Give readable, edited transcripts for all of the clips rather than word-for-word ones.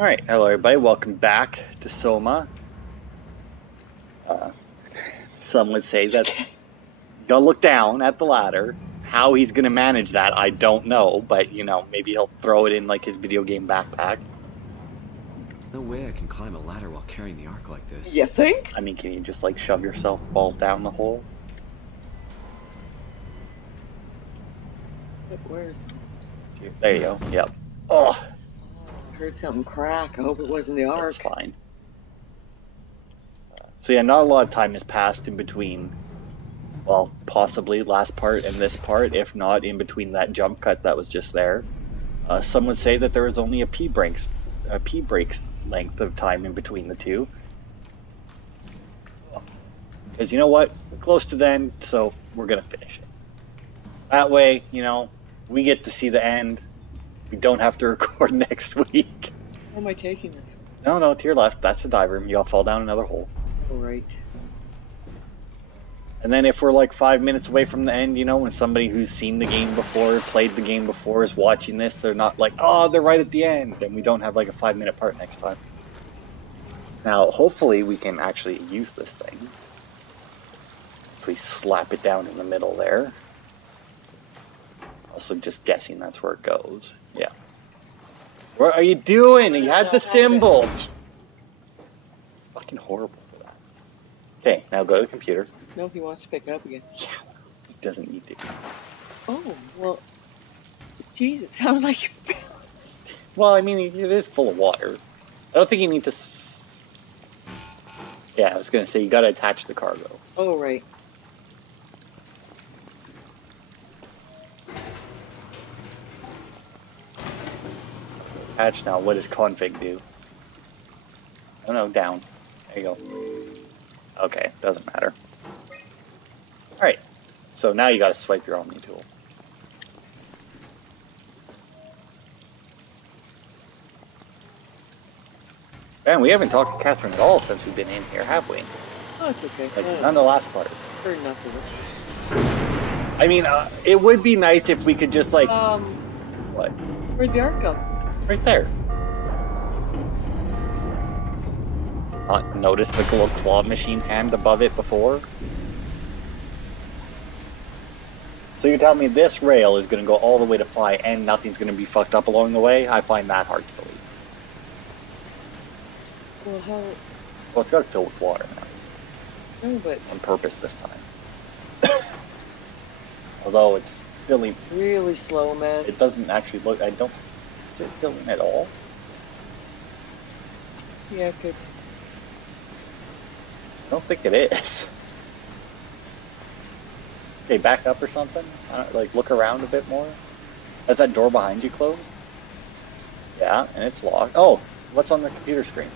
Alright, hello everybody, welcome back to Soma. Some would say that you gotta look down at the ladder. How he's gonna manage that, I don't know, but you know, maybe he'll throw it in like his video game backpack. No way I can climb a ladder while carrying the ark like this. You think? I mean, can you just like shove yourself balls down the hole? Where's? There you go, yep. Oh, I heard something crack. I hope it wasn't the ark. that's fine. So yeah, not a lot of time has passed in between, well, possibly last part and this part, if not in between that jump cut that was just there. Some would say that there was only a pee breaks length of time in between the two. Because you know what? We're close to the end, so we're going to finish it. That way, you know, we get to see the end. We don't have to record next week. How am I taking this? No, to your left. That's the dive room. You'll fall down another hole. Alright. And then if we're like 5 minutes away from the end, you know, when somebody who's seen the game before, played the game before, is watching this, they're not like, oh, they're right at the end. Then we don't have like a 5-minute part next time. Now, hopefully we can actually use this thing. If we slap it down in the middle there. Also just guessing that's where it goes. Yeah. What are you doing? You had the symbol! Fucking horrible for that. Okay, now go to the computer. No, he wants to pick it up again. Yeah, he doesn't need to. Oh, well. Jeez, it sounded like you. Well, I mean, it is full of water. I don't think you need to... Yeah, I was going to say, you got to attach the cargo. Oh, right. Attach now, what does config do? Oh no, down. There you go. Okay, doesn't matter. Alright, so now you got to swipe your Omni tool. Man, we haven't talked to Catherine at all since we've been in here, have we? Oh, it's okay. Like, none of the last part. Heard enough of it. I mean, it would be nice if we could just like... What? Where'd the ark go? Right there. Notice the little claw machine hand above it before? So you're telling me this rail is going to go all the way to Phi and nothing's going to be fucked up along the way? I find that hard to believe. Well, how... Well, it's got to fill with water now. No, but... On purpose this time. Although it's filling... Really slow, man. It doesn't actually look... I don't... Is it filling at all? Yeah, because... I don't think it is. Okay, back up or something? Like, look around a bit more. Has that door behind you closed? Yeah, and it's locked. Oh, what's on the computer screen?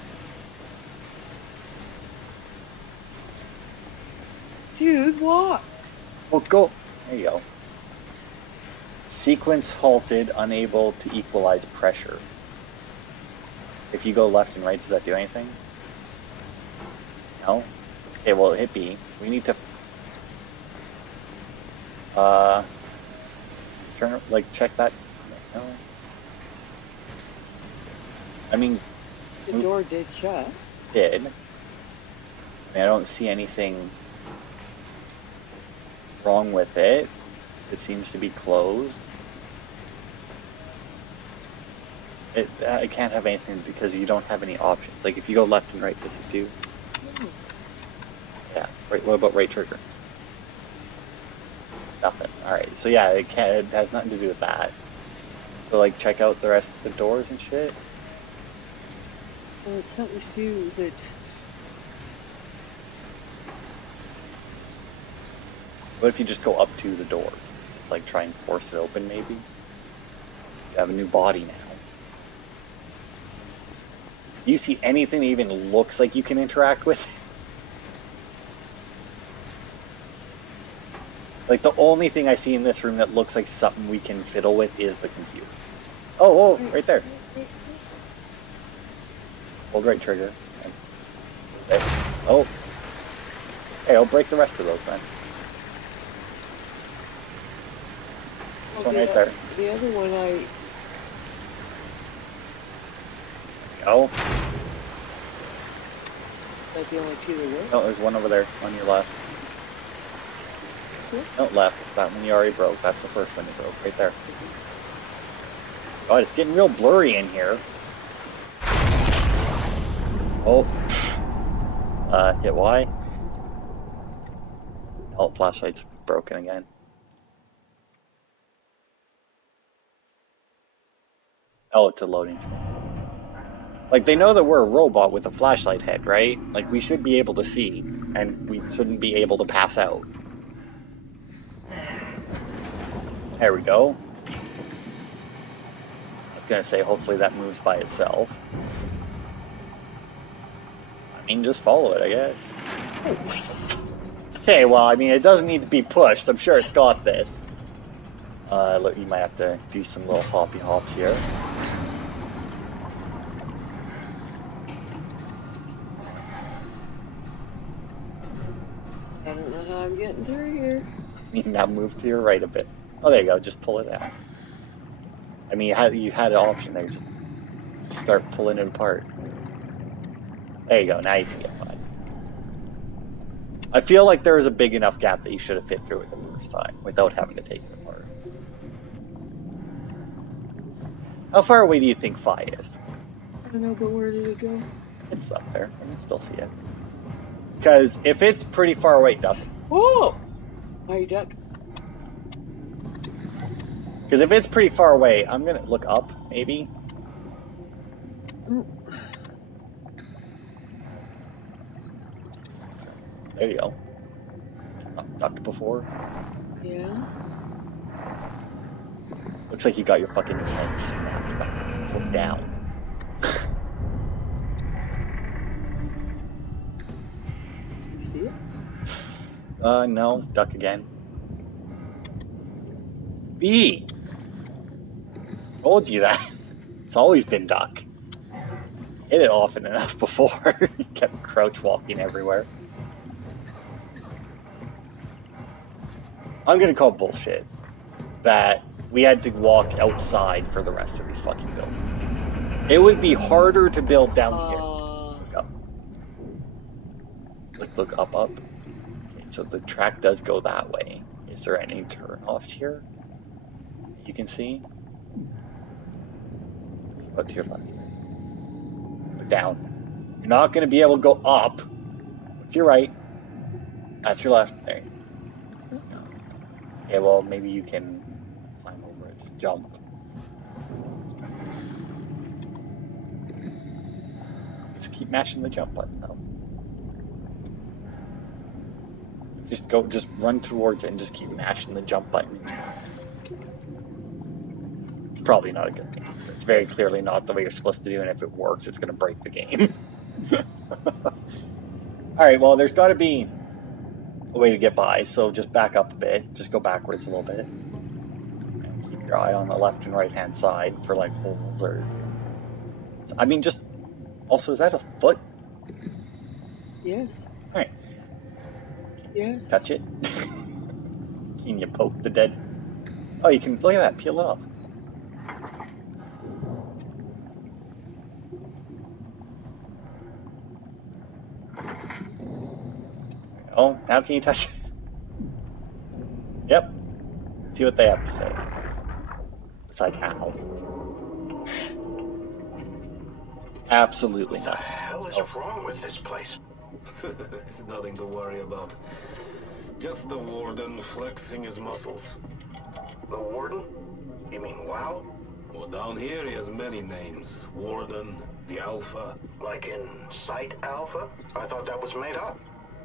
Dude, what? Well, go. There you go. Sequence halted, unable to equalize pressure. If you go left and right, does that do anything? No? Okay, well, hit B. We need to... Turn, like, check that... No. I mean... The door did shut. Did. I mean, I don't see anything wrong with it. It seems to be closed. I can't have anything because you don't have any options. Like, if you go left and right, does it do? Yeah. Right. What about right trigger? Nothing. Alright, so yeah, it has nothing to do with that. So, like, check out the rest of the doors and shit. Well, it's something to do that's... What if you just go up to the door? Just, like, try and force it open, maybe? You have a new body now. Do you see anything that even looks like you can interact with? Like, the only thing I see in this room that looks like something we can fiddle with is the computer. Oh, right there. Hold right trigger. Okay. Oh. Hey, I'll break the rest of those then. This one right there. The other one Oh, That's the only two there were. no, there's one over there on your left. Cool. No, left. That one you already broke. That's the first one you broke, right there. God, it's getting real blurry in here. Oh. Hit Y. Oh, flashlight's broken again. Oh, it's a loading screen. Like, they know that we're a robot with a flashlight head, right? Like, we should be able to see, and we shouldn't be able to pass out. There we go. I was gonna say, hopefully that moves by itself. I mean, just follow it, I guess. Okay, well, I mean, it doesn't need to be pushed. I'm sure it's got this. Look, you might have to do some little hoppy hops here. I don't know how I'm getting through here. Now move to your right a bit. Oh, there you go. Just pull it out. I mean, you had an option there. Just start pulling it apart. There you go. Now you can get by. I feel like there was a big enough gap that you should have fit through it the first time without having to take it apart. How far away do you think Phi is? I don't know, but where did it go? It's up there. I can still see it. Because if it's pretty far away, duck. Oh! Hi, duck. Because if it's pretty far away, I'm going to look up, maybe. Mm. There you go. Ducked before. Yeah. Looks like you got your fucking head snapped back. So down. See it? No. Duck again. B! Told you that. It's always been duck. Hit it often enough before. You kept crouch walking everywhere. I'm gonna call bullshit that we had to walk outside for the rest of these fucking buildings. It would be harder to build down here. Look up. Look up. Okay, so the track does go that way. Is there any turn-offs here you can see? Up to your left. Look down. You're not gonna be able to go up. Look to your right. That's your left. There you go. Okay, well, maybe you can climb over it. Jump. Just keep mashing the jump button, though. Just run towards it and just keep mashing the jump button. It's probably not a good thing. It's very clearly not the way you're supposed to do, and if it works, it's going to break the game. Alright, well, there's got to be a way to get by, so just back up a bit. Just go backwards a little bit. And keep your eye on the left and right hand side for like holes or... I mean, just... Also, is that a foot? Yes. Alright. Yes. Touch it. Can you poke the dead... Oh, you can... Look at that. Peel it off. Oh, now can you touch it? Yep. See what they have to say. Besides, ow. Absolutely What the nothing. hell is wrong with this place? It's nothing to worry about. Just the warden flexing his muscles. The warden? You mean WoW? Well, down here he has many names. Warden, the Alpha. Like in Site Alpha? I thought that was made up.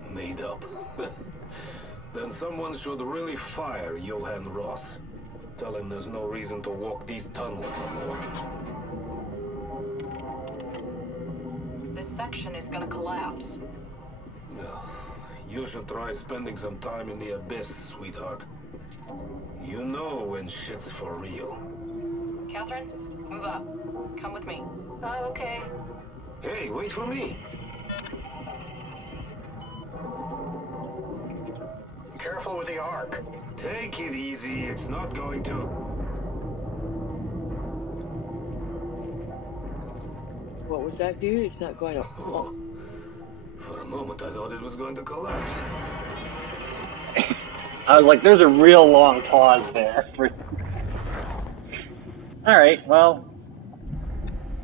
Made up. Then someone should really fire Johan Ross. Tell him there's no reason to walk these tunnels no more. This section is gonna collapse. You should try spending some time in the abyss, sweetheart. You know when shit's for real. Catherine, move up. Come with me. Oh, okay. Hey, wait for me! Careful with the arc. Take it easy, it's not going to. What was that, dude? It's not going to... Oh. For a moment, I thought it was going to collapse. I was like, there's a real long pause there. Alright, well...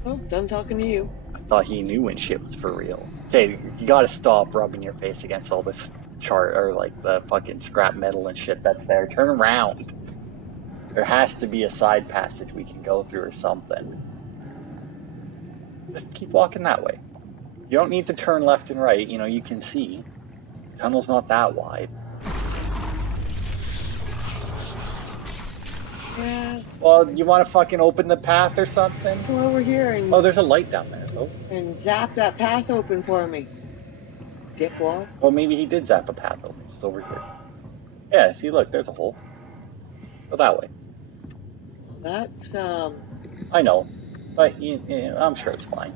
Well, done talking to you. I thought he knew when shit was for real. Okay, you gotta stop rubbing your face against all this chart, or like the fucking scrap metal and shit that's there. Turn around. There has to be a side passage we can go through or something. Just keep walking that way. You don't need to turn left and right, you know, you can see. The tunnel's not that wide. Yeah. Well, you want to fucking open the path or something? Come over here and... Oh, there's a light down there. Oh. And zap that path open for me. Dickwad. Well, maybe he did zap a path open. It's over here. Yeah, see, look, there's a hole. Go that way. That's, I know, but I'm sure it's fine.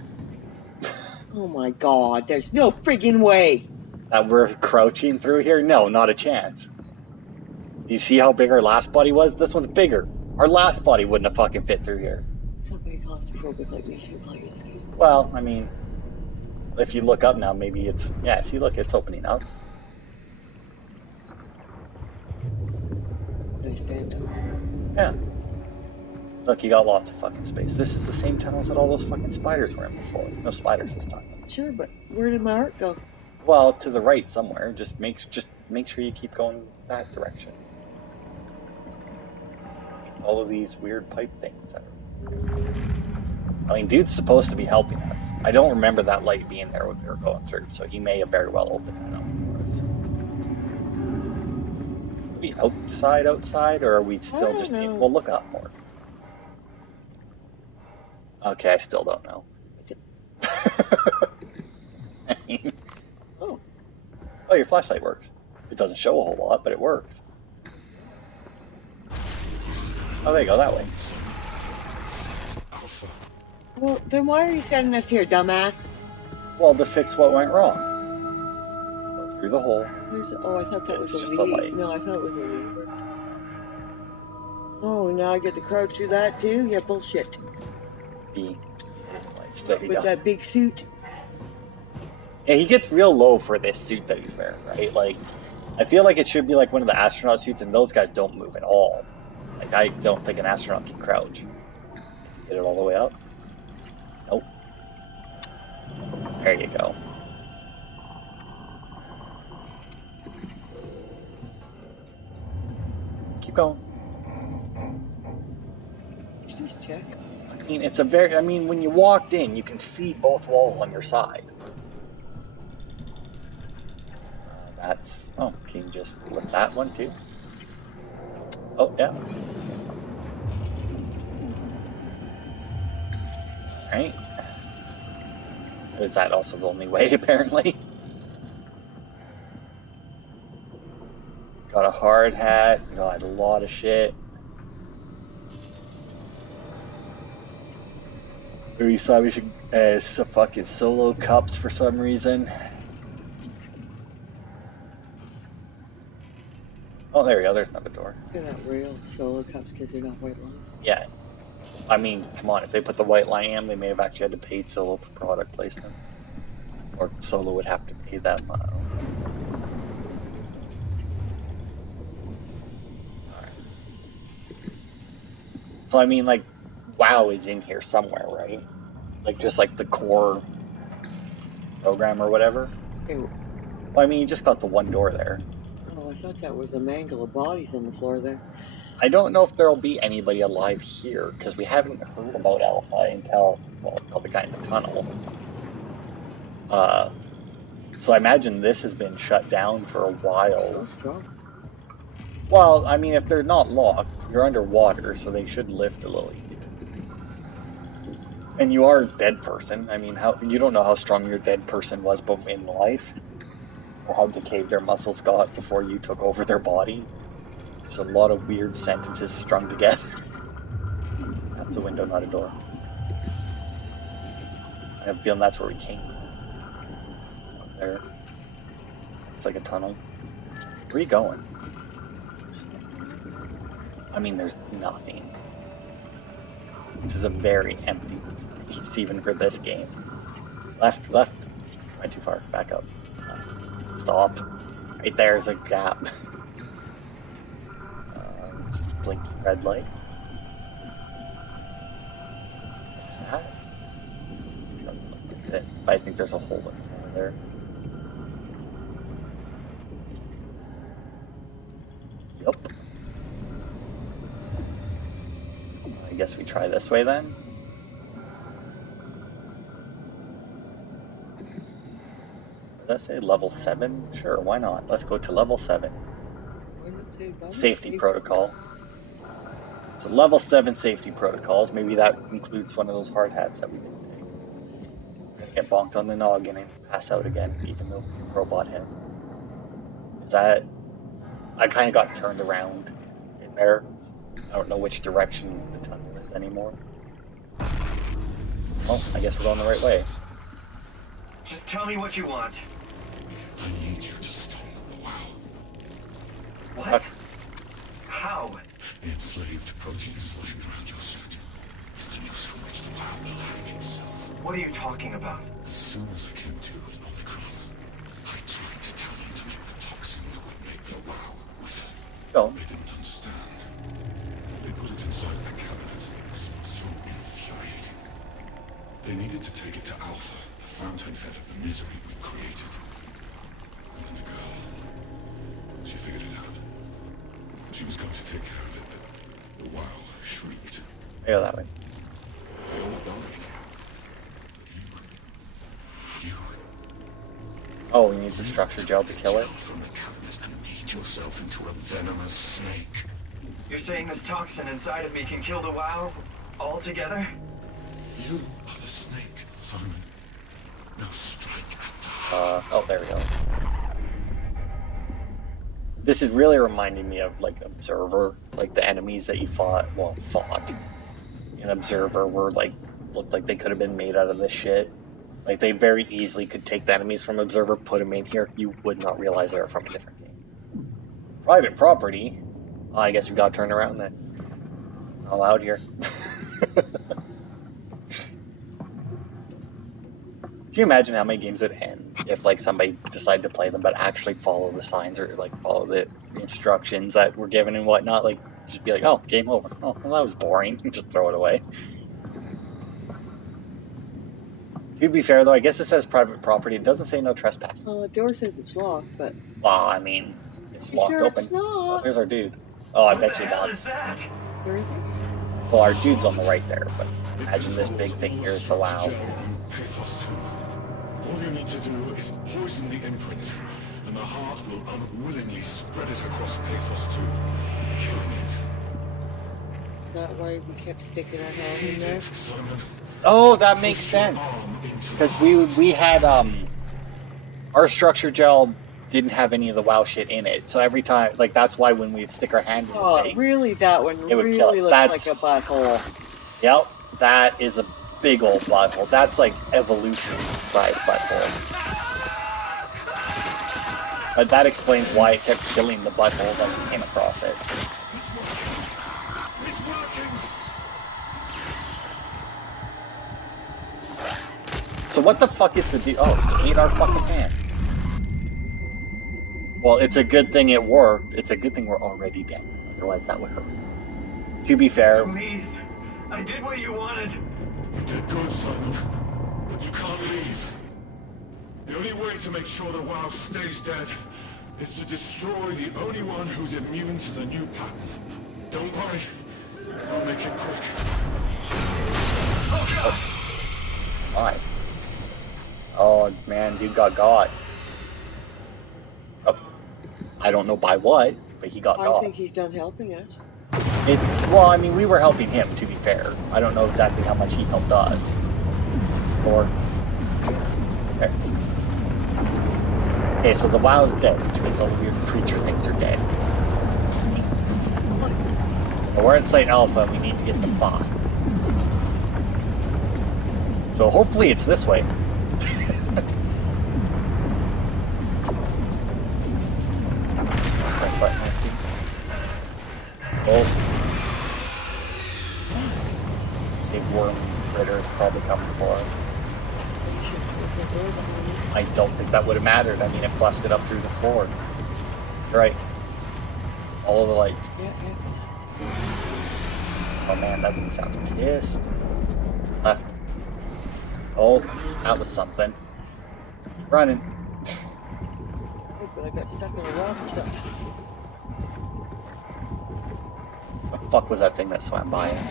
Oh my god, there's no friggin' way! That we're crouching through here? No, not a chance. You see how big our last body was? This one's bigger. Our last body wouldn't have fucking fit through here. Somebody claustrophobic like me should play this game. Well, I mean, if you look up now, maybe it's... Yeah, see, look, it's opening up. Can I stand up? Yeah. Look, you got lots of fucking space. This is the same tunnels that all those fucking spiders were in before. No spiders this time. Sure, but where did my art go? Well, to the right somewhere. Just make sure you keep going that direction. All of these weird pipe things. I mean, dude's supposed to be helping us. I don't remember that light being there when we were going through, so he may have very well opened it up for us. Are we outside, or are we still just in? Well, look up more. Okay, I still don't know. I mean, oh, your flashlight works. It doesn't show a whole lot, but it works. Oh, there you go, that way. Well, then why are you sending us here, dumbass? Well, to fix what went wrong. Go through the hole. Oh, I thought that was just a a lever. light. No, I thought it was a lever. Oh, now I get to crouch through that too? Yeah, bullshit. There you With go. that big suit. Yeah, he gets real low for this suit that he's wearing, right? Like, I feel like it should be like one of the astronaut suits, and those guys don't move at all. Like, I don't think an astronaut can crouch. Get it all the way up? Nope. There you go. Keep going. Just check. I mean, it's a very... I mean, when you walked in, you can see both walls on your side. That's... Oh, can you just lift that one, too? Oh, yeah. Right. Is that also the only way, apparently? Got a hard hat, got a lot of shit. We saw we should some fucking solo cups for some reason. Oh, there we go, there's another door. They're not real solo cups because they're not white line. Yeah. I mean, come on, if they put the white line in, they may have actually had to pay Solo for product placement. Or Solo would have to pay them. I don't know. Alright. So, I mean, like, WoW is in here somewhere, right? Like, just like the core program or whatever. Hey, Well, I mean, you just got the one door there. oh, I thought that was a mangle of bodies on the floor there. I don't know if there'll be anybody alive here, because we haven't heard about Alpha until, well, the guy in the tunnel. So I imagine this has been shut down for a while. So strong. Well, I mean, if they're not locked, you're underwater, so they should lift a little easier. And you are a dead person. I mean, you don't know how strong your dead person was in life, or how decayed their muscles got before you took over their body. There's a lot of weird sentences strung together. That's a window, not a door. I have a feeling that's where we came. Up there. It's like a tunnel. Where are you going? I mean, there's nothing. This is a very empty place, even for this game. Left, left. Went too far. Back up. Stop. Right there's a gap. Blinky red light. What's that? I think there's a hole in over there. Yep. I guess we try this way then. Did I say level 7? Sure, why not? Let's go to level 7. What does it say about it? Safety protocol. So level 7 safety protocols. Maybe that includes one of those hard hats that we didn't take. Get bonked on the noggin and pass out again, even though we robot him. Is that... I kind of got turned around in there. I don't know which direction the tunnel is anymore. Well, I guess we're going the right way. Just tell me what you want. I need you to stop the WoW. What? How? The enslaved protein sloshing around your suit is the news from which the WoW will hang itself. What are you talking about? As soon as I came to in Omicron, I tried to tell them to make the toxin that would make the WoW wither. Don't. They didn't understand. They put it inside a cabinet. This was so infuriating. They needed to take it to Alpha, the fountainhead of the misery we created. And then the girl, she figured it out. She was going to take care of it, but the WoW shrieked. Go that way. They all died. You Oh, we need the structure gel to kill it? from the cabinet and made yourself into a venomous snake. You're saying this toxin inside of me can kill the WoW altogether? You are the snake, Simon. Now strike at the heart. Oh, there we go. This is really reminding me of, like, Observer. Like, the enemies that you fought in Observer were, like, looked like they could have been made out of this shit. Like, they very easily could take the enemies from Observer, put them in here. You would not realize they were from a different game. Private property? Oh, I guess we got turned around then. Not allowed here. Can you imagine how many games would end if, like, somebody decided to play them but actually follow the signs or, like, follow the instructions that were given and whatnot? Like, just be like, oh, game over. Oh, well, that was boring. Just throw it away. To be fair, though, I guess it says private property. It doesn't say no trespassing. Well, the door says it's locked, but... Well, I mean, it's You locked sure open. it's not? Oh, there's our dude. Oh, I What bet the you hell not. is that? Where is it? Well, our dude's on the right there, but imagine this big thing here is allowed. Gel on Pathos 2. All you need to do is poison the imprint, and the heart will unwillingly spread it across Pathos 2, killing it. Is that why we kept sticking our hand in Feed there? it, Simon. Oh, that makes Push your sense. arm into Because we had, our structure gel didn't have any of the WoW shit in it. So every time, like, that's why when we'd stick our hand in the Oh, thing. really? That one It would really kill. looks That's- like a butthole. Yep, that is a big old butthole. That's like evolution size butthole. But that explains why it kept killing the butthole when we came across it. It's working! So what the fuck is the deal? Oh, it ate our fucking hand. Well, it's a good thing it worked. It's a good thing we're already dead. Otherwise that would hurt. To be fair, Please. I did what you wanted. You did good, Simon. But you can't leave. The only way to make sure the WoW stays dead is to destroy the only one who's immune to the new pattern. Don't worry. I'll make it quick. why? Oh man, dude got. Oh, I don't know by what, but he got. I think he's done helping us. Well, I mean, we were helping him, to be fair. I don't know exactly how much he helped us. Or... Okay, so the WoW is dead, which means all the weird creature things are dead. But we're at Site Alpha, and we need to get the bot. So hopefully it's this way. Oh. Big worm critter is probably coming for us. I don't think that would have mattered. I mean, it busted up through the floor. Right. All of the lights. Yeah. Oh man, that thing sounds pissed. Left. Oh, that was something. Running. Oh, but I got stuck in a rock or something. What the fuck was that thing that swam by it?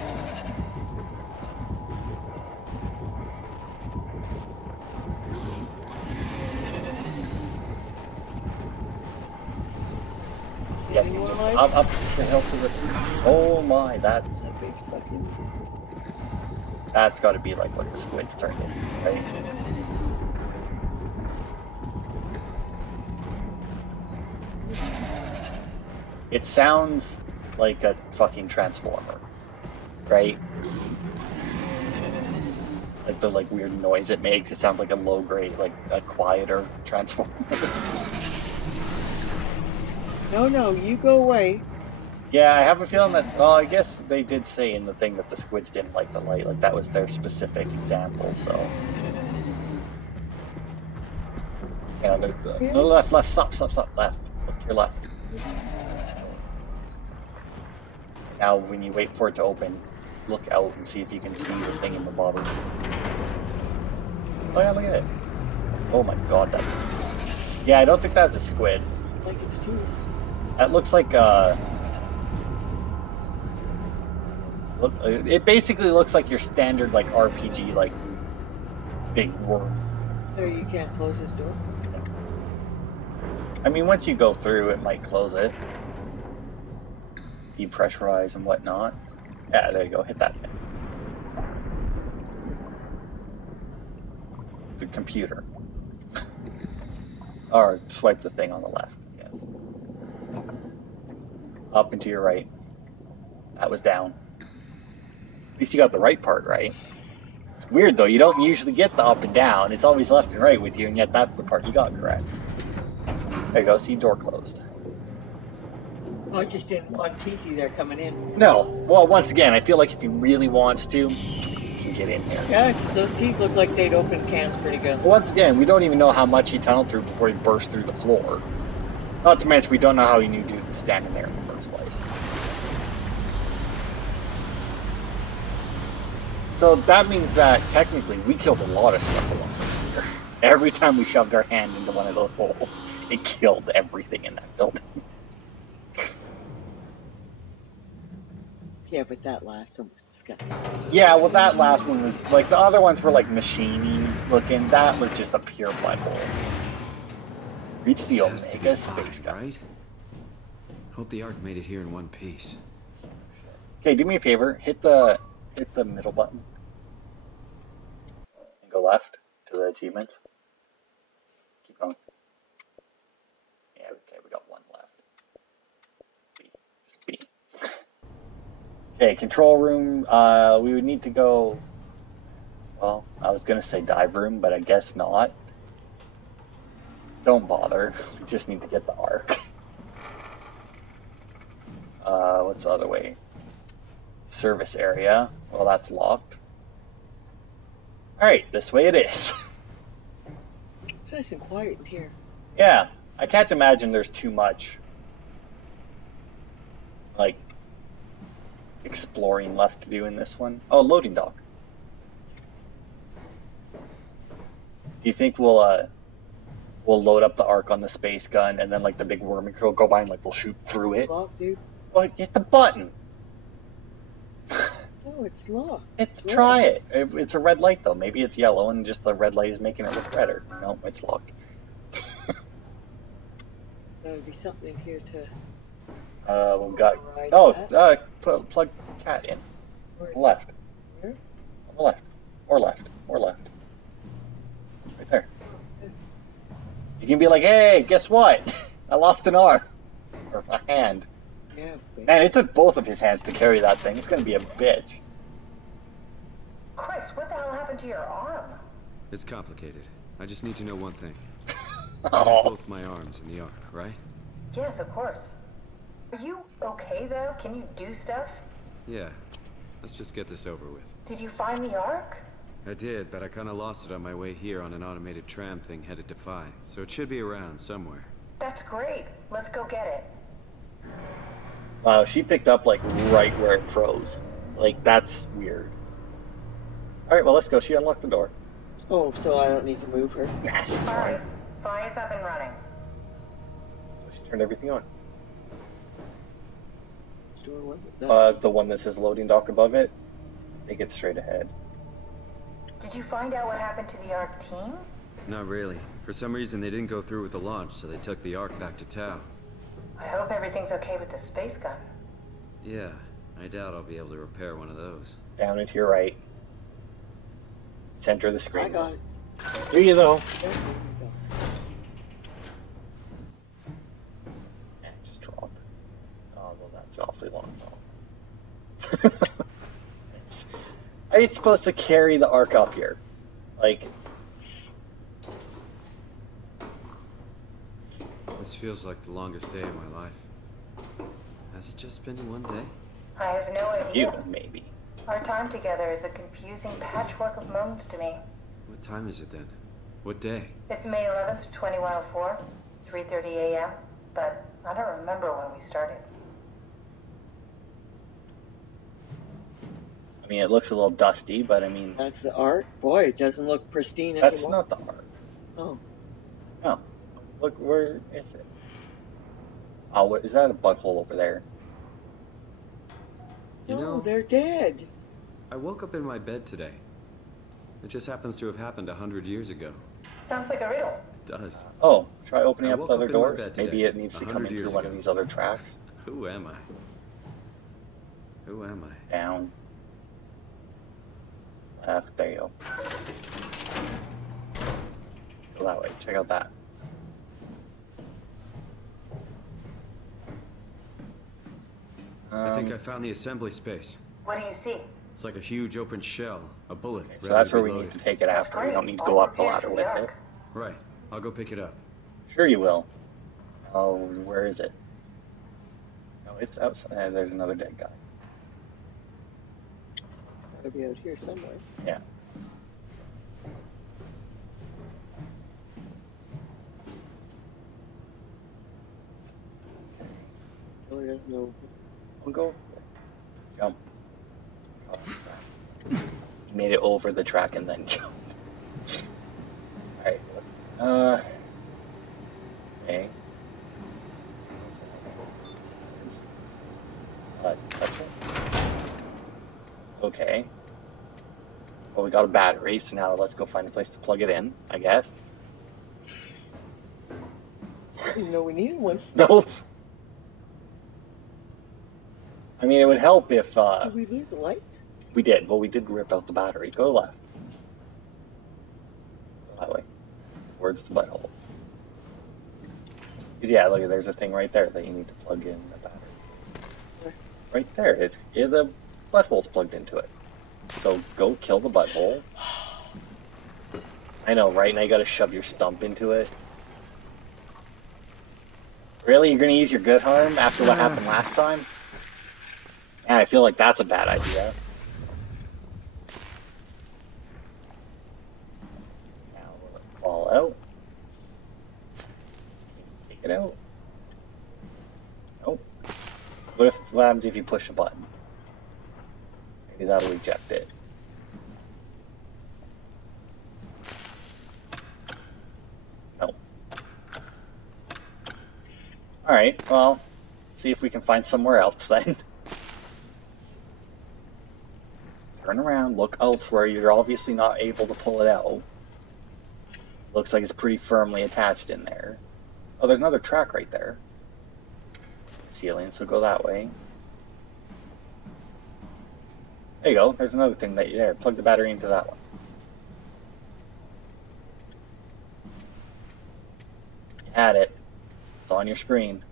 Yes, up the hill to the... Oh my, that's a big fucking... That's gotta be like what the squids turned into, right? It sounds like a fucking transformer, right? Like the weird noise it makes, it sounds like a low grade, like a quieter transformer. No, you go away. Yeah, I have a feeling that, well, I guess they did say in the thing that the squids didn't like the light, like that was their specific example, so. Yeah, the left, stop, left, look to your left. Now, when you wait for it to open, look out and see if you can see the thing in the bottom. Oh yeah, look at it. Oh my god, that's... Yeah, I don't think that's a squid. Like its teeth. That looks like look, it basically looks like your standard like RPG like big worm. So you can't close this door? I mean, once you go through, it might close it. Depressurize and whatnot. Yeah, there you go. Hit that again. The computer. Or swipe the thing on the left. Yes. Up and to your right. That was down. At least you got the right part right. It's weird though, you don't usually get the up and down. It's always left and right with you, and yet that's the part you got correct. There you go, see, door closed. Oh, I just didn't want Tiki there coming in. No. Well, once again, I feel like if he really wants to, he can get in here. Yeah, because those teeth look like they'd open cans pretty good. Once again, we don't even know how much he tunneled through before he burst through the floor. Not to mention, we don't know how he knew dude was standing there in the first place. So that means that, technically, we killed a lot of stuff along here. Every time we shoved our hand into one of those holes, it killed everything in that building. Yeah, but that last one was disgusting. Yeah, well, that last one was, like, the other ones were, like, machiney looking. That was just a pure blood hole. Reach the Omega space gun. Right? Hope the Ark made it here in one piece. Okay, do me a favor. Hit the middle button. And go left to the achievements. Keep going. Yeah, okay, we got one left. B. Just B. Okay, control room. We would need to go... Well, I was going to say dive room, but I guess not. Don't bother. We just need to get the Ark. What's the other way? Service area. Well, that's locked. Alright, this way it is. It's nice and quiet in here. Yeah, I can't imagine there's too much, like, exploring left to do in this one. Oh, loading dock. Do you think we'll load up the Ark on the space gun and then, like, the big worm will go by and, like, we'll shoot through it? Locked, dude? Well, hit the button. No, it's locked. Try it. It's a red light, though. Maybe it's yellow and just the red light is making it look redder. No, it's locked. There's gotta be something here to... We've got... override Oh, that. plug cat in. Where? Left. Where? On the left. Or left. Or left. Right there. You can be like, hey, guess what? I lost an arm. Or a hand. Yeah, but... Man, it took both of his hands to carry that thing. It's gonna be a bitch. Chris, what the hell happened to your arm? It's complicated. I just need to know one thing. I Oh. have both my arms in the Ark, right? Yes, of course. Are you okay, though? Can you do stuff? Yeah. Let's just get this over with. Did you find the Ark? I did, but I kind of lost it on my way here on an automated tram thing headed to Phi. So it should be around somewhere. That's great. Let's go get it. Wow, she picked up like right where it froze. Like, that's weird. Alright, well, let's go. She unlocked the door. Oh, so I don't need to move her. Nah, she's All fine. right. Phi is up and running. She turned everything on. Door was it? The one that says loading dock above it, take it straight ahead. Did you find out what happened to the ARC team? Not really. For some reason, they didn't go through with the launch, so they took the Ark back to Tau. I hope everything's okay with the space gun. Yeah, I doubt I'll be able to repair one of those. Down and to your right. Center of the screen. I got it. Here you go. There's one. Yeah, just drop. Oh, well, that's awfully long though. Are you supposed to carry the arc up here? Like, This feels like the longest day of my life. Has it just been one day? I have no you, idea. maybe. Our time together is a confusing patchwork of moments to me. What time is it then? What day? It's May 11th, 2104, 3:30 a.m., but I don't remember when we started. I mean, it looks a little dusty, but I mean, That's the art. Boy, it doesn't look pristine that's anymore. not the arc. Oh, No. Look, where is it? Oh, what, is that a butthole over there? You no, know, they're dead. I woke up in my bed today. It just happens to have happened 100 years ago. Sounds like a riddle. It does. Oh, try opening I up woke the other up in my doors. bed Maybe today, it needs to come 100 in through years one of ago. these other tracks. Who am I? Who am I? Down. Left. There you go. Go that way. Check out that. I think I found the assembly space. What do you see? It's like a huge open shell, a bullet. So ready that's to where be we loaded. need to take it That's after. We great. don't need to All go up the prepared ladder for with the it. arc. Right. I'll go pick it up. Sure you will. Oh, where is it? No, it's outside. There's another dead guy. Gotta be out here somewhere. Yeah. Killer doesn't know. We'll go. Jump. Oh, he made it over the track and then jumped. Alright. Okay. Touch it. Okay. Well, we got a battery, so now let's go find a place to plug it in, I guess. I didn't know we needed one. No. I mean, it would help if, Did we lose the lights? we did. Well, we did rip out the battery. Go left. Go that way. Towards the butthole. Yeah, look, there's a thing right there that you need to plug in the battery. Where? Right there. The butthole's plugged into it. So go kill the butthole. I know, right? Now you gotta shove your stump into it. Really? You're gonna use your good harm after what happened last time? Man, I feel like that's a bad idea. Now we'll fall out. Take it out. Nope. What happens if you push a button? Maybe that'll eject it. Nope. Alright, well, see if we can find somewhere else then. Turn around, look elsewhere. You're obviously not able to pull it out. Looks like it's pretty firmly attached in there. Oh, there's another track right there. Ceiling, so go that way. There you go. There's another thing that you there. Plug the battery into that one. You had it. It's on your screen.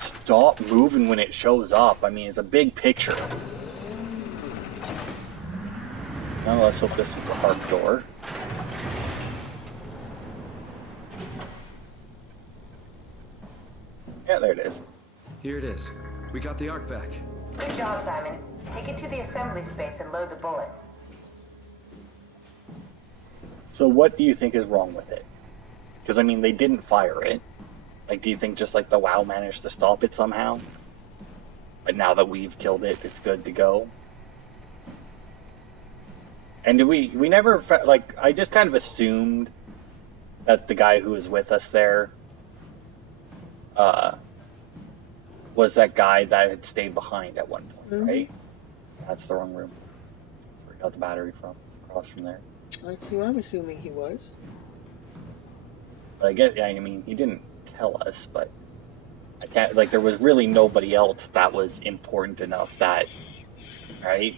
Stop moving when it shows up. I mean, it's a big picture. Now let's hope this is the park door. Yeah, there it is. Here it is. We got the Ark back. Good job, Simon. Take it to the assembly space and load the bullet. So what do you think is wrong with it? Because, I mean, they didn't fire it. Like, do you think just, like, the WoW managed to stop it somehow? But now that we've killed it, it's good to go? And we never, like, I just kind of assumed that the guy who was with us there was that guy that had stayed behind at one point, right? That's the wrong room. That's where we got the battery from, across from there. That's who I'm assuming he was. But I guess, yeah, I mean, he didn't tell us, but I can't, like, there was really nobody else that was important enough that, right?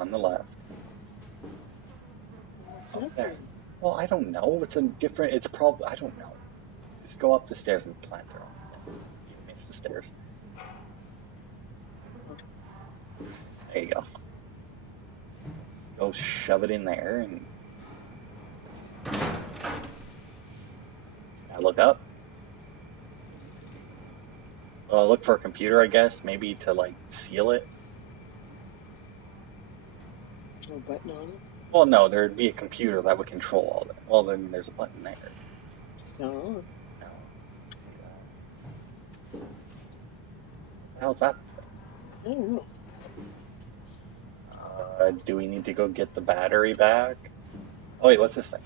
On the left. Up there. Well, I don't know. It's a different, it's probably, I don't know. Just go up the stairs and plant her on. It's the stairs. There you go. Go shove it in there and now look up. Look for a computer, I guess, maybe to like seal it. No button on it? Well, no, there'd be a computer that would control all that. Well, then there's a button there. It's not on. No. How's that? I don't know. Do we need to go get the battery back? Oh wait, what's this thing?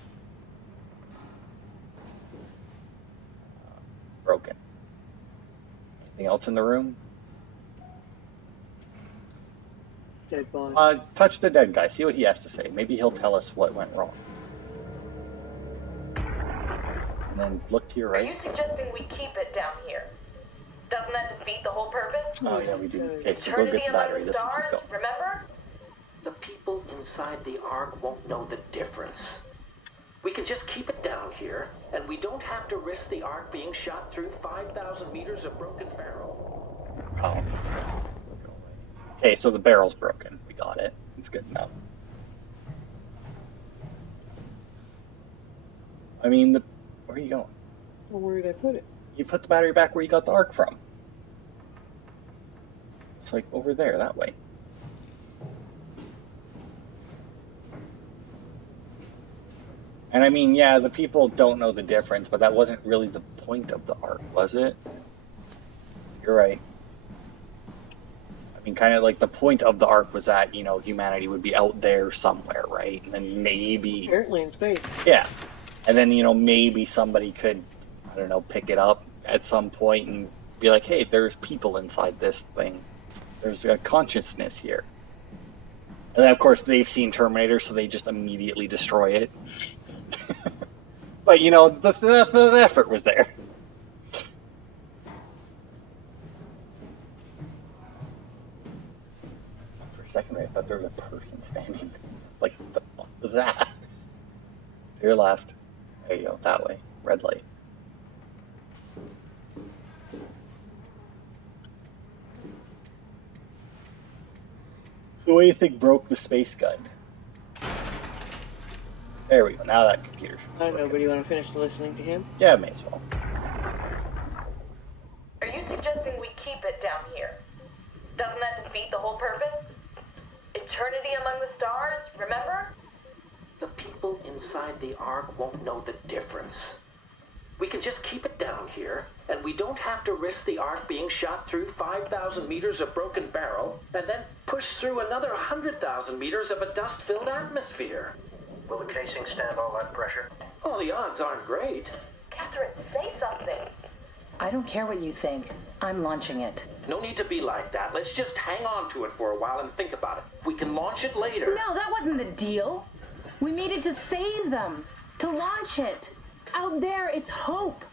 Broken. Anything else in the room? Dead body. Touch the dead guy. See what he has to say. Maybe he'll tell us what went wrong. And then look to your Are you right. suggesting we keep it down here? Doesn't that defeat the whole purpose? Oh yeah, we do. Okay, so go Eternity get the among battery. the This will stars, keep going. remember? The people inside the Ark won't know the difference. We can just keep it down here, and we don't have to risk the Ark being shot through 5,000 meters of broken barrel. Oh. Okay, so the barrel's broken. We got it. It's good enough. I mean, where are you going? Well, where did I put it? You put the battery back where you got the arc from. It's like over there, that way. And I mean, yeah, the people don't know the difference, but that wasn't really the point of the arc, was it? You're right. I mean, kind of like the point of the arc was that, you know, humanity would be out there somewhere, right? And then maybe... Apparently in space. Yeah. And then, you know, maybe somebody could, I don't know, pick it up at some point and be like, hey, there's people inside this thing. There's a consciousness here. And then, of course, they've seen Terminator, so they just immediately destroy it. But, you know, the effort was there. For a second, I thought there was a person standing. Like, what the fuck was that? To your left. There you go, that way. Red light. So what do you think broke the space gun? There we go, now that computer should be I don't know, working. but do you want to finish listening to him? Yeah, may as well. Are you suggesting we keep it down here? Doesn't that defeat the whole purpose? Eternity among the stars, remember? The people inside the Ark won't know the difference. We can just keep it down here, and we don't have to risk the Ark being shot through 5,000 meters of broken barrel, and then push through another 100,000 meters of a dust-filled atmosphere. Will the casing stand all that pressure? Oh, the odds aren't great. Catherine, say something. I don't care what you think. I'm launching it. No need to be like that. Let's just hang on to it for a while and think about it. We can launch it later. No, that wasn't the deal. We needed to save them. To launch it. Out there, it's hope.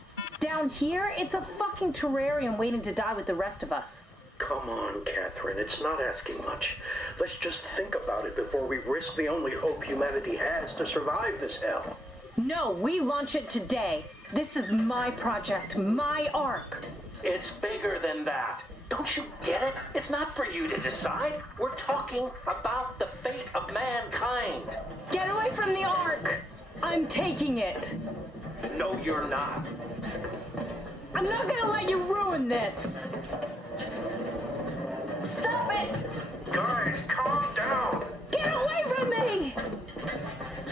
Down here, it's a fucking terrarium waiting to die with the rest of us. Come on, Catherine. It's not asking much. Let's just think about it before we risk the only hope humanity has to survive this hell. No, we launch it today. This is my project, my Ark. It's bigger than that. Don't you get it? It's not for you to decide. We're talking about the fate of mankind. Get away from the Ark! I'm taking it. No, you're not. I'm not gonna let you ruin this. Guys, calm down. Get away from me!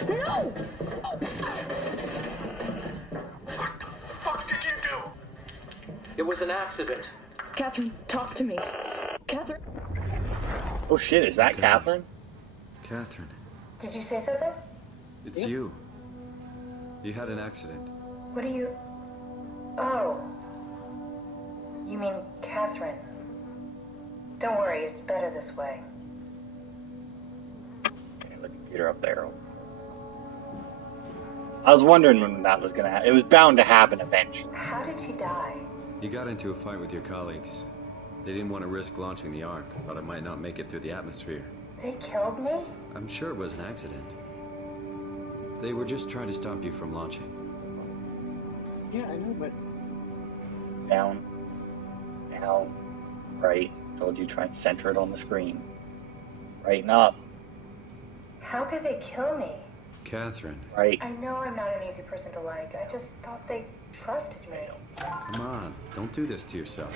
No! What the fuck did you do? It was an accident. Catherine, talk to me. Catherine? Oh shit, is that Catherine? Catherine, Did you say something? it's you. You had an accident. What do you... Oh. You mean Catherine. Don't worry, it's better this way. Okay, the computer up there. I was wondering when that was gonna happen. It was bound to happen eventually. How did she die? You got into a fight with your colleagues. They didn't want to risk launching the Ark. Thought it might not make it through the atmosphere. They killed me? I'm sure it was an accident. They were just trying to stop you from launching. Yeah, I know, but Down. Down. Right. Told you try and center it on the screen. Right and up. How could they kill me? Catherine, Right. I know I'm not an easy person to like. I just thought they trusted me. come on. Don't do this to yourself.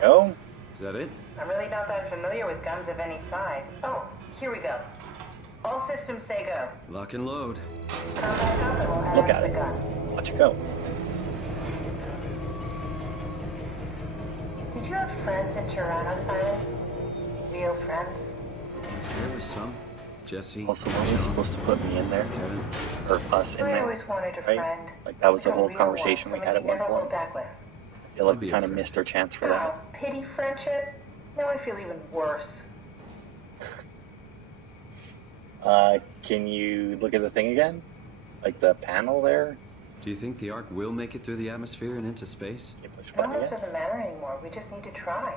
Go. Is that it? I'm really not that familiar with guns of any size. Oh, here we go. All systems say go. Lock and load. Come back up and we'll head Look out at to it. the gun. Watch it go. Did you have friends in Toronto, Simon? Real friends? There was some. Jesse. Also, were you supposed to put me in there? Kevin. Or us in I there? always wanted a Right? friend. Like that was the Like a whole real conversation one, we had at someone one you'd never point. hold back with. I feel like I'll be we a kind of friend. missed our chance for Oh, that. pity friendship? Now I feel even worse. Can you look at the thing again? Like the panel there? Do you think the Ark will make it through the atmosphere and into space? Can you push It button almost again? doesn't matter anymore. We just need to try.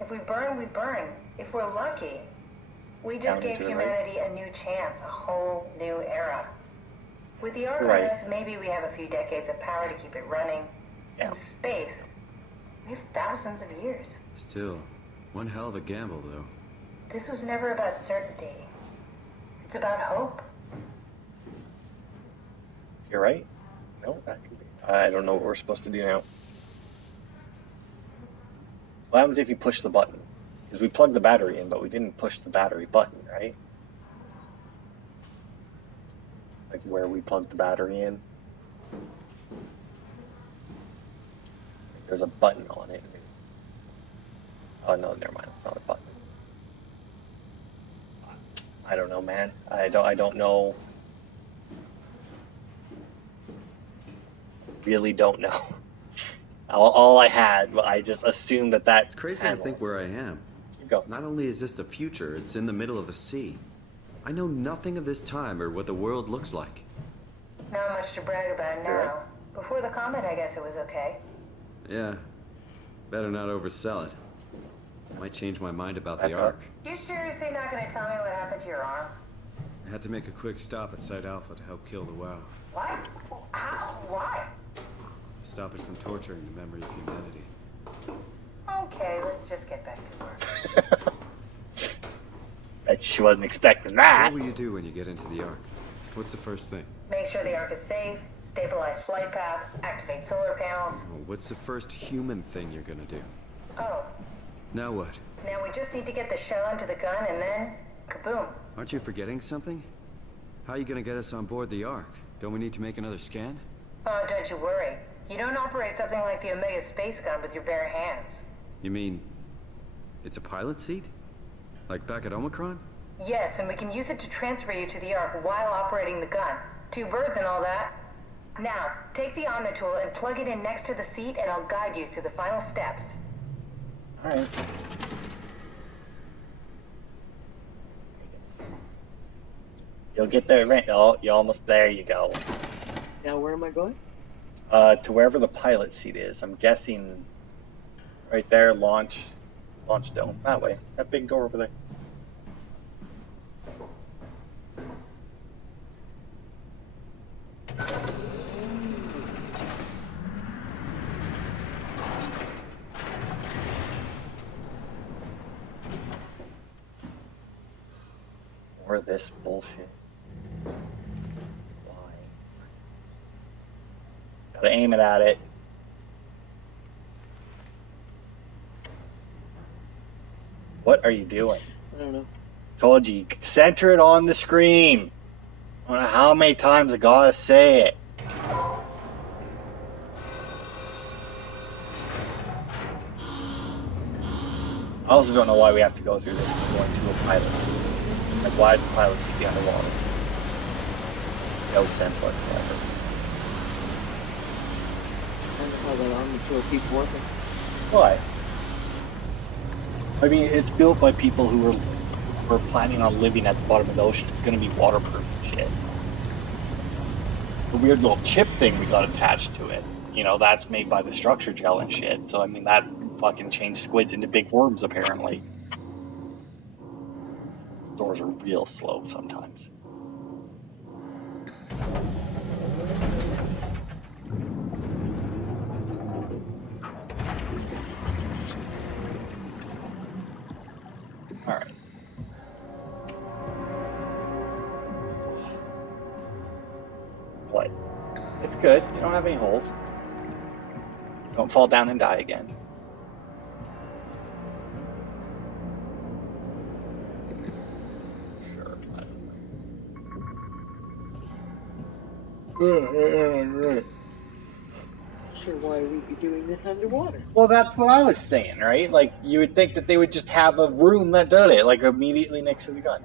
If we burn, we burn. If we're lucky, we just Down gave to the right. humanity a new chance, a whole new era. With the Right. Archives, maybe we have a few decades of power to keep it running. Yeah. In space, we have thousands of years. Still, one hell of a gamble, though. This was never about certainty. It's about hope. You're right. No, that could be. I don't know what we're supposed to do now. What happens if you push the button? Because we plugged the battery in, but we didn't push the battery button, right? Like where we plugged the battery in. There's a button on it. Oh no, never mind. It's not a button. I don't know, man. I don't know. Really don't know. All I had, I just assumed that that's It's crazy to think where I am. You go. Not only is this the future, it's in the middle of the sea. I know nothing of this time or what the world looks like. Not much to brag about now. Right. Before the comet, I guess it was okay. Yeah, better not oversell it. Might change my mind about the Back Ark. up. You seriously not gonna tell me what happened to your arm? I had to make a quick stop at Site Alpha to help kill the WoW. What? How? Why? Stop it from torturing the memory of humanity. Okay, let's just get back to work. Bet she wasn't expecting What that. will you do when you get into the Ark? What's the first thing? Make sure the Ark is safe, stabilize flight path, activate solar panels. Oh, what's the first human thing you're gonna do? Oh, Now what? now we just need to get the shell into the gun and then, kaboom. Aren't you forgetting something? How are you gonna get us on board the Ark? Don't we need to make another scan? Oh, don't you worry. You don't operate something like the Omega space gun with your bare hands. You mean, it's a pilot seat? Like back at Omicron? Yes, and we can use it to transfer you to the Ark while operating the gun. 2 birds and all that. Now, take the Omni tool and plug it in next to the seat and I'll guide you through the final steps. Alright. You'll get there, right? Oh, you're almost there. You go. now where am I going? To wherever the pilot seat is. I'm guessing right there. Launch dome. That way. That big door over there. More of this bullshit. Why? Gotta aim it at it. are you doing? I don't know. Told you, center it on the screen. I don't know how many times I gotta say it. I also don't know why we have to go through this when going to a pilot. Like, why did the pilot keep you underwater? No sense whatsoever. I don't know how that army tool keeps working. Why? I mean, it's built by people who are planning on living at the bottom of the ocean. It's gonna be waterproof and shit. The weird little chip thing we got attached to it, you know, that's made by the structure gel and shit. So, I mean, that fucking changed squids into big worms, apparently. Doors are real slow sometimes. Alright. What? It's good. You don't have any holes. Don't fall down and die again. Sure. Sure, why we'd be doing this underwater? Well, that's what I was saying, right? Like, you would think that they would just have a room that did it, like, immediately next to the gun.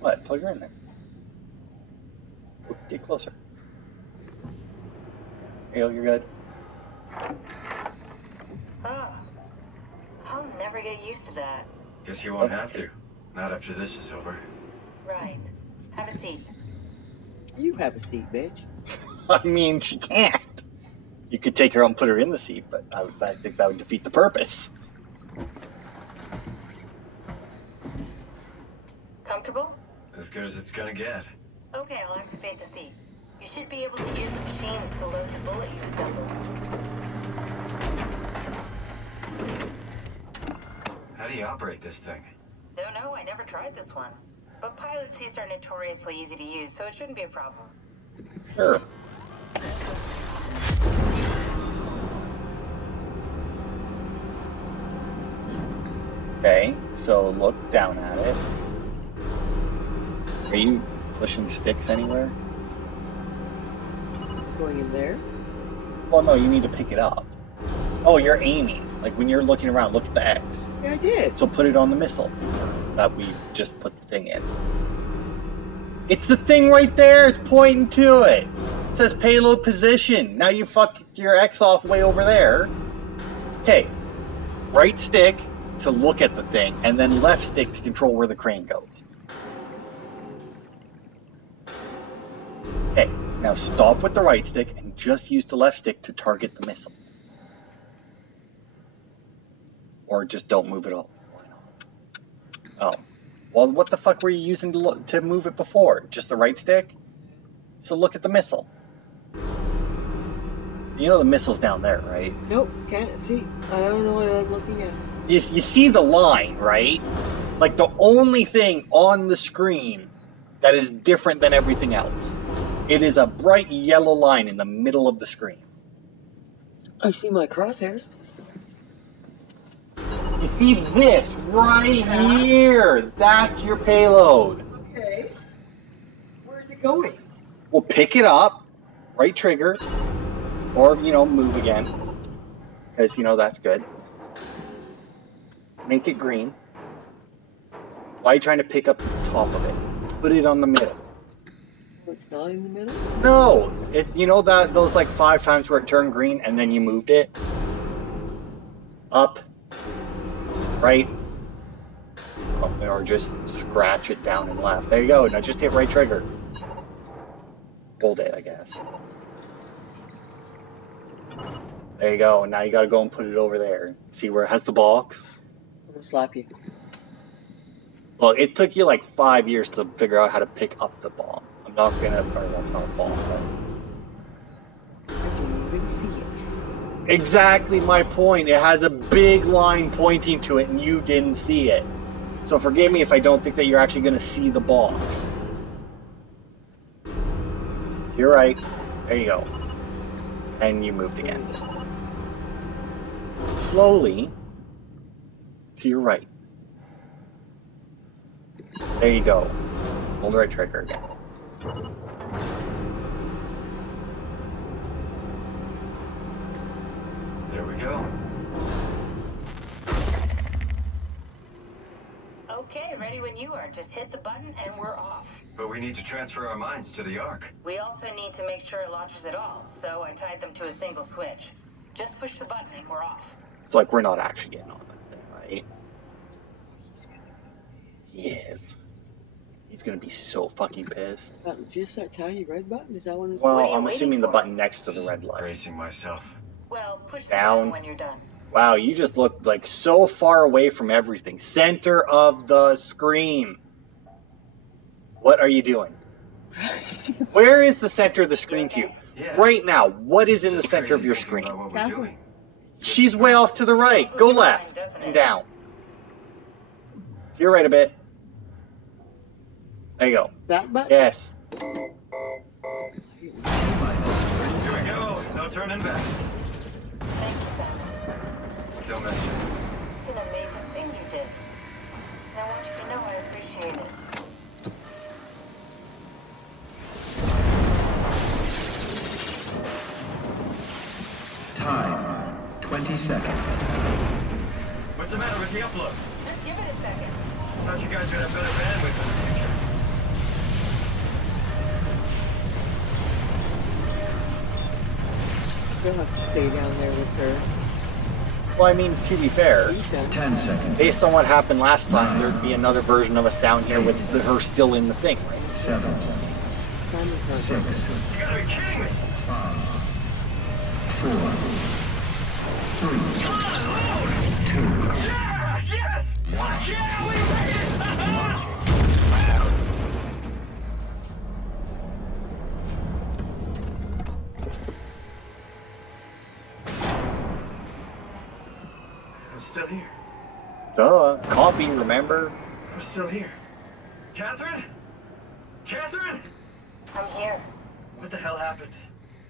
What? Plug her in there. Get closer. There you go, you're good. Oh. I'll never get used to that. Guess you won't have to. Not after this is over. Right. Have a seat. You have a seat, bitch. I mean, she can't. You could take her out and put her in the seat, but I think that would defeat the purpose. Comfortable? As good as it's gonna get. Okay, I'll activate the seat. You should be able to use the machines to load the bullet you assembled. How do you operate this thing? Don't know, I never tried this one. But pilot seats are notoriously easy to use, so it shouldn't be a problem. Sure. Okay, so look down at it. Are you pushing sticks anywhere? Going in there? Well, no, you need to pick it up. Oh, you're aiming. Like, when you're looking around, look at the X. Yeah, I did. So put it on the missile that we just put the thing in. It's the thing right there. It's pointing to it. It says payload position. Now you fuck your X off way over there. Okay. Right stick to look at the thing, and then left stick to control where the crane goes. Okay. Now stop with the right stick and just use the left stick to target the missile. Or just don't move at all. Oh. Well, what the fuck were you using to move it before? Just the right stick? So look at the missile. You know the missile's down there, right? Nope, can't see. I don't know what I'm looking at. You see the line, right? Like, the only thing on the screen that is different than everything else. It is a bright yellow line in the middle of the screen. I see my crosshairs. You see this right here? That's your payload. Okay. Where's it going? Well, pick it up, right trigger, or, you know, move again. Because, you know, that's good. Make it green. Why are you trying to pick up the top of it? Put it on the middle. It's not in the middle? No! You know that those like 5 times where it turned green and then you moved it? Up. Right. Oh, or just scratch it down and left. There you go. Now just hit right trigger. Hold it, I guess. There you go. Now you gotta go and put it over there. See where it has the box? I'm gonna slap you. Well, it took you like 5 years to figure out how to pick up the bomb. I'm not gonna, or that's not a bomb, but... I didn't even see it. Exactly my point. It has a big line pointing to it and you didn't see it. So forgive me if I don't think that you're actually gonna see the box. You're right. There you go. And you moved again. Slowly to your right. There you go. Hold the right trigger again. There we go. Okay, ready when you are. Just hit the button and we're off. But we need to transfer our minds to the Ark. We also need to make sure it launches at all, so I tied them to a single switch. Just push the button and we're off. It's like we're not actually getting on that thing, right? Yes. He's gonna be so fucking pissed. Just that tiny red button? Is that one? Well, What are you I'm assuming waiting the for? button next to the red light. Bracing myself. Well, push the Down. button when you're done. Wow, you just look like so far away from everything. Center of the screen. What are you doing? Where is the center of the screen to you? Yeah. Right now, what is in the Just center of crazy your thinking screen? about what we're Catherine. doing. She's way off to the right. Go left and down. You're right a bit. There you go. That button? Yes. Here we go. No turning back. Thank you, Simon. Don't mention it. It's an amazing thing you did. And I want you to know I appreciate it. Time, 20 seconds. What's the matter with the upload? Just give it a second. Thought you guys would have better bandwidth in the future. You'll have to stay down there with her. Well, I mean, to be fair, 10 seconds. based on what happened last time, there'd be another version of us down here with her still in the thing, right? 7, Simon's not 6, You gotta be kidding me! 5, 4, 3, 2, Yes! Yes! Fuck yeah! We made it! I'm still here. Duh. Copy, remember? I'm still here. Catherine? Catherine? I'm here. What the hell happened?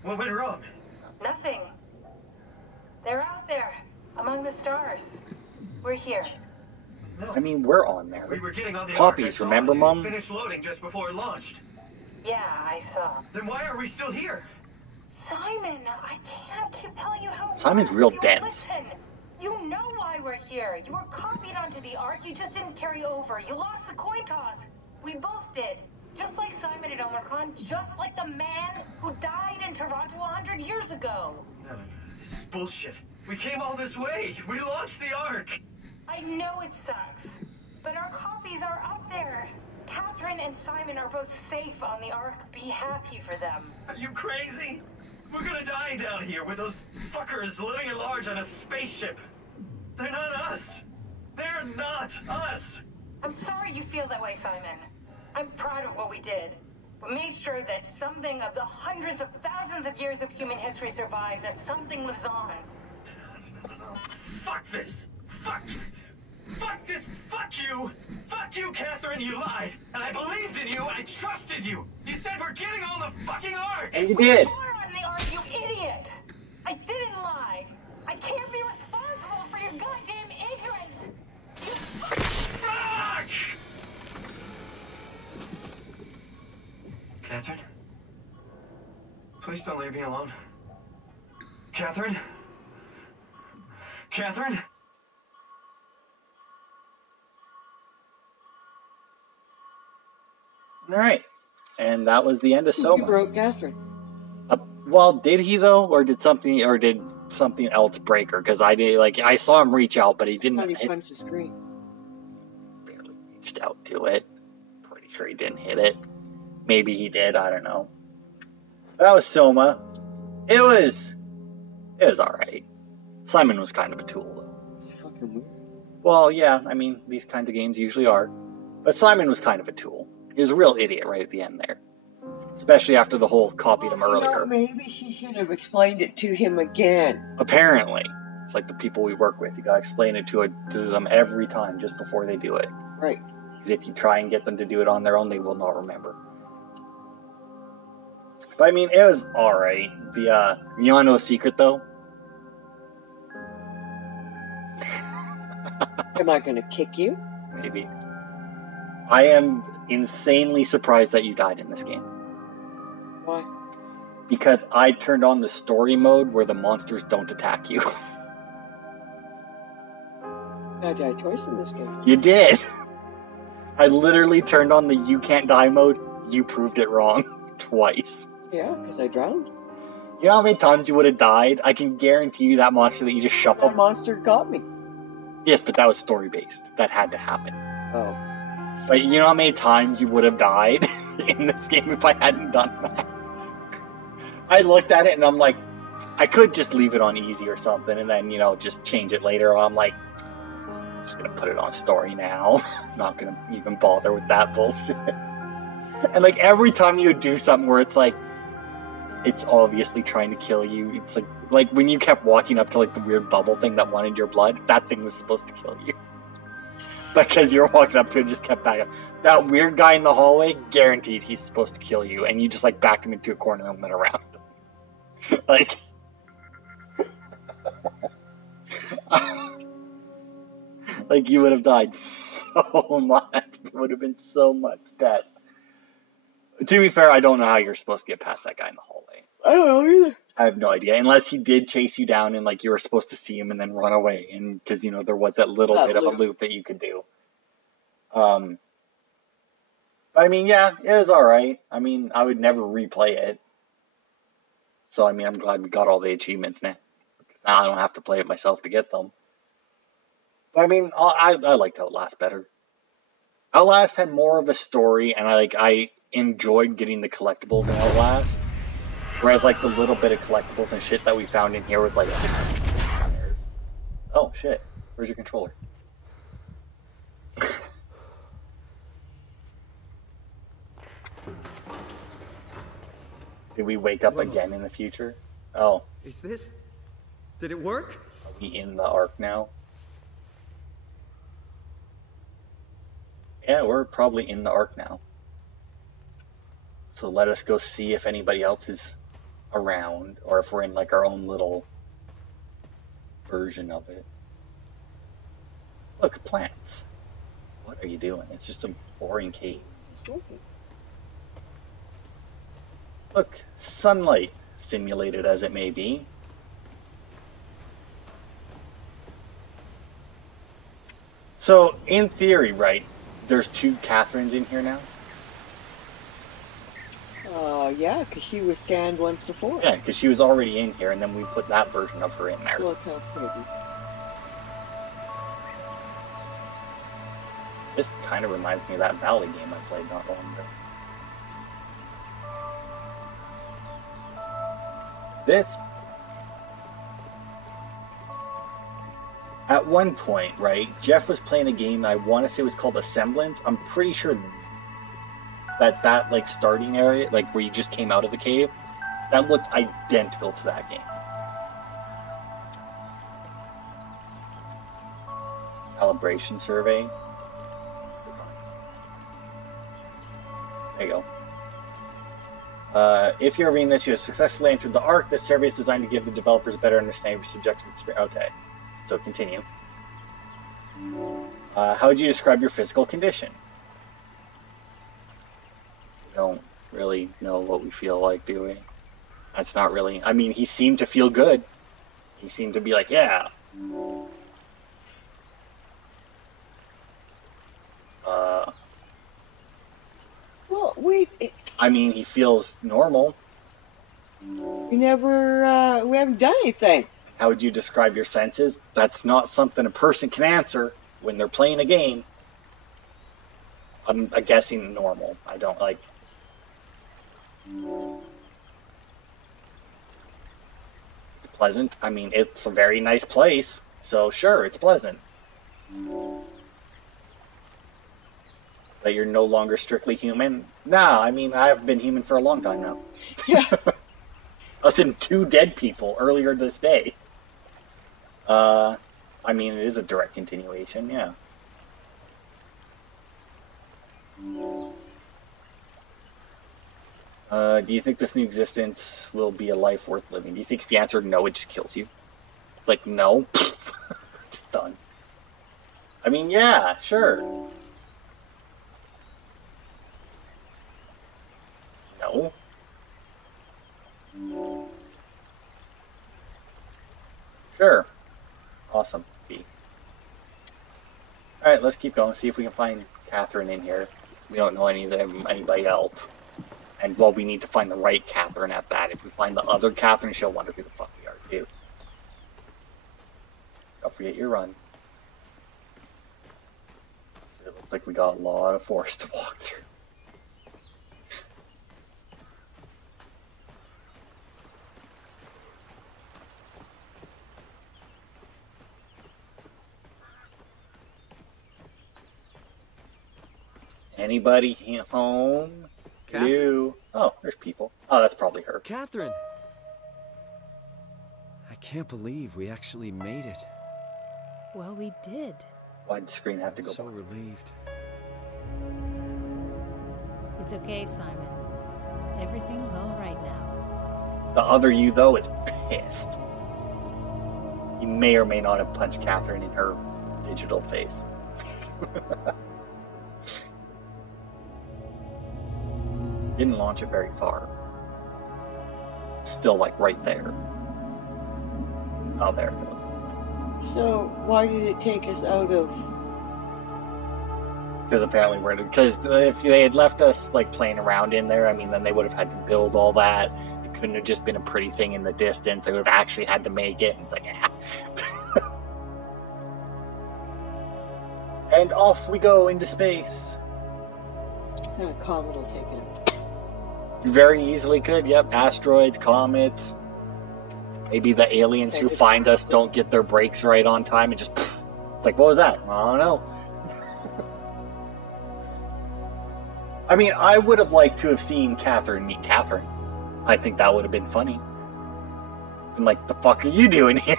What went wrong? Nothing. They're out there, among the stars. We're here. No. I mean, we're on there. We were getting on the Copies, Ark. I saw remember, it. It Mom? finished loading just before it launched. Yeah, I saw. Then why are we still here? Simon, I can't keep telling you how it Simon's works. real You dense. Listen, you know why we're here. You were copied onto the Ark. You just didn't carry over. You lost the coin toss. We both did. Just like Simon at Omicron, just like the man who died in Toronto 100 years ago. No, this is bullshit. We came all this way. We launched the Ark. I know it sucks, but our copies are up there. Catherine and Simon are both safe on the Ark. Be happy for them. Are you crazy? We're gonna die down here with those fuckers living at large on a spaceship. They're not us. They're not us. I'm sorry you feel that way, Simon. I'm proud of what we did. We made sure that something of the hundreds of thousands of years of human history survives, that something lives on. Fuck this. Fuck this. Fuck you. Fuck you, Catherine. You lied. And I believed in you. I trusted you. You said we're getting on the fucking Ark. And you did. You're on the Ark, you idiot! I didn't lie. I can't be responsible for your goddamn ignorance. You Fuck! Catherine? Please don't leave me alone. Catherine? Catherine? All right. And that was the end of You Soma. broke Catherine. Well, did he though, or did something else break her? Because I saw him reach out, but he didn't. How he punched the screen. Barely reached out to it. Pretty sure he didn't hit it. Maybe he did. I don't know. That was Soma. It was all right. Simon was kind of a tool, though. It's fucking weird. Well, yeah. I mean, these kinds of games usually are. But Simon was kind of a tool. He was a real idiot right at the end there. Especially after the whole copied him earlier. Maybe she should have explained it to him again. Apparently. It's like the people we work with. You gotta explain it to them every time just before they do it. Right. Because if you try and get them to do it on their own, they will not remember. But I mean, it was alright. The, you wanna know a secret though? Am I gonna kick you? Maybe. I am insanely surprised that you died in this game. Why? Because I turned on the story mode where the monsters don't attack you. I died twice in this game. You did! I literally turned on the you can't die mode. You proved it wrong. Twice. Yeah, because I drowned. You know how many times you would have died? I can guarantee you that monster that you just shuffled. That monster got me. Yes, but that was story-based. That had to happen. Oh. But you know how many times you would have died in this game if I hadn't done that? I looked at it and I'm like, I could just leave it on easy or something and then, you know, just change it later. I'm like, I'm just gonna put it on story now. Not gonna even bother with that bullshit. And like every time you do something where it's like, it's obviously trying to kill you. It's like when you kept walking up to like the weird bubble thing that wanted your blood, that thing was supposed to kill you. Because you were walking up to it and just kept back up. That weird guy in the hallway, guaranteed he's supposed to kill you. And you just like backed him into a corner and went around. Like... like you would have died so much. There would have been so much death. To be fair, I don't know how you're supposed to get past that guy in the hallway. I don't know either. I have no idea. Unless he did chase you down and like you were supposed to see him and then run away. And because, you know, there was that little bit of a loop that you could do. But I mean, yeah, it was alright. I mean, I would never replay it. So, I mean, I'm glad we got all the achievements now. Now I don't have to play it myself to get them. But I mean, I liked Outlast better. Outlast had more of a story, and I enjoyed getting the collectibles in Outlast. Whereas, like, the little bit of collectibles and shit that we found in here was like... Oh, shit. Where's your controller? Did we wake up again in the future? Oh. Is this... Did it work? Are we in the Ark now? Yeah, we're probably in the Ark now. So let us go see if anybody else is around, or if we're in like our own little version of it. Look, plants. What are you doing? It's just a boring cave. Look, sunlight, simulated as it may be. So, in theory, right, there's two Catherines in here now? Yeah, because she was scanned once before. Yeah, because she was already in here, and then we put that version of her in there. Look how pretty. This kind of reminds me of that Valley game I played not long ago. This... At one point, right, Jeff was playing a game I want to say was called Assemblance. I'm pretty sure that like starting area, like where you just came out of the cave, that looked identical to that game. Calibration survey. There you go. If you're reading this, you have successfully entered the Ark. This survey is designed to give the developers a better understanding of subjective experience. Okay. So continue. How would you describe your physical condition? We don't really know what we feel like, do we? That's not really... I mean, he seemed to feel good. He seemed to be like, yeah. Well, wait... I mean, he feels normal. We never, we haven't done anything. How would you describe your senses? That's not something a person can answer when they're playing a game. I'm guessing normal. I don't like... It's pleasant. I mean, it's a very nice place. So sure, it's pleasant. But you're no longer strictly human? Nah, I mean, I've been human for a long time now. Yeah. I was in 2 dead people earlier this day. I mean, it is a direct continuation, yeah. Do you think this new existence will be a life worth living? Do you think if you answered no, it just kills you? It's like, no. Just done. I mean, yeah, sure. Sure. Awesome. B. Alright, let's keep going. See if we can find Catherine in here. We don't know anybody else. And, well, we need to find the right Catherine at that. If we find the other Catherine, she'll wonder who the fuck we are, too. Don't forget your run. So it looks like we got a lot of forest to walk through. Anybody home? Catherine? You? Oh, there's people. Oh, that's probably her. Catherine! I can't believe we actually made it. Well, we did. Why'd the screen have to go so by? relieved. It's okay, Simon. Everything's all right now. The other you, though, is pissed. He may or may not have punched Catherine in her digital face. Didn't launch it very far. Still, like, right there. Oh, there it goes. So, why did it take us out of... Because apparently because if they had left us, like, playing around in there, I mean, then they would have had to build all that. It couldn't have just been a pretty thing in the distance. They would have actually had to make it. And it's like, yeah. And off we go into space. A comet will take it. You very easily could, yep. Asteroids, comets. Maybe the aliens who find us don't get their brakes right on time and just... It's like, what was that? I don't know. I mean, I would have liked to have seen Catherine meet Catherine. I think that would have been funny. And like, the fuck are you doing here?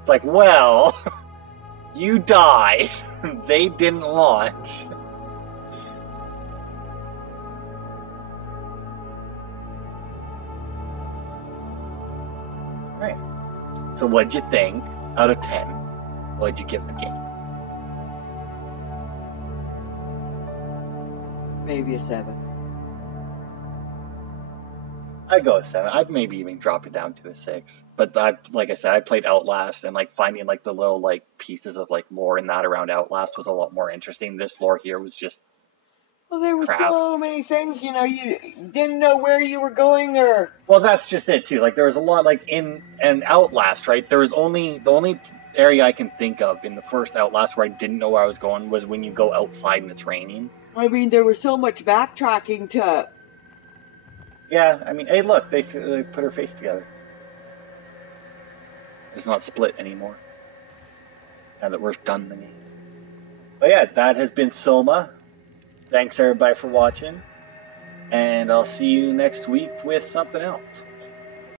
It's like, well, you died. They didn't launch. Alright. So what'd you think out of 10? What'd you give the game? Maybe a 7. I'd go with 7. I'd maybe even drop it down to a 6. But like I said, I played Outlast, and like finding like the little like pieces of like lore in that around Outlast was a lot more interesting. This lore here was just Well, there were crap. so many things, you know, you didn't know where you were going or... Well, that's just it too. Like there was a lot like in an Outlast, right? There was the only area I can think of in the first Outlast where I didn't know where I was going was when you go outside and it's raining. I mean, there was so much backtracking to... Yeah, I mean, hey, look, they put her face together. It's not split anymore. Now that we're done the game. But yeah, that has been Soma. Thanks everybody for watching. And I'll see you next week with something else.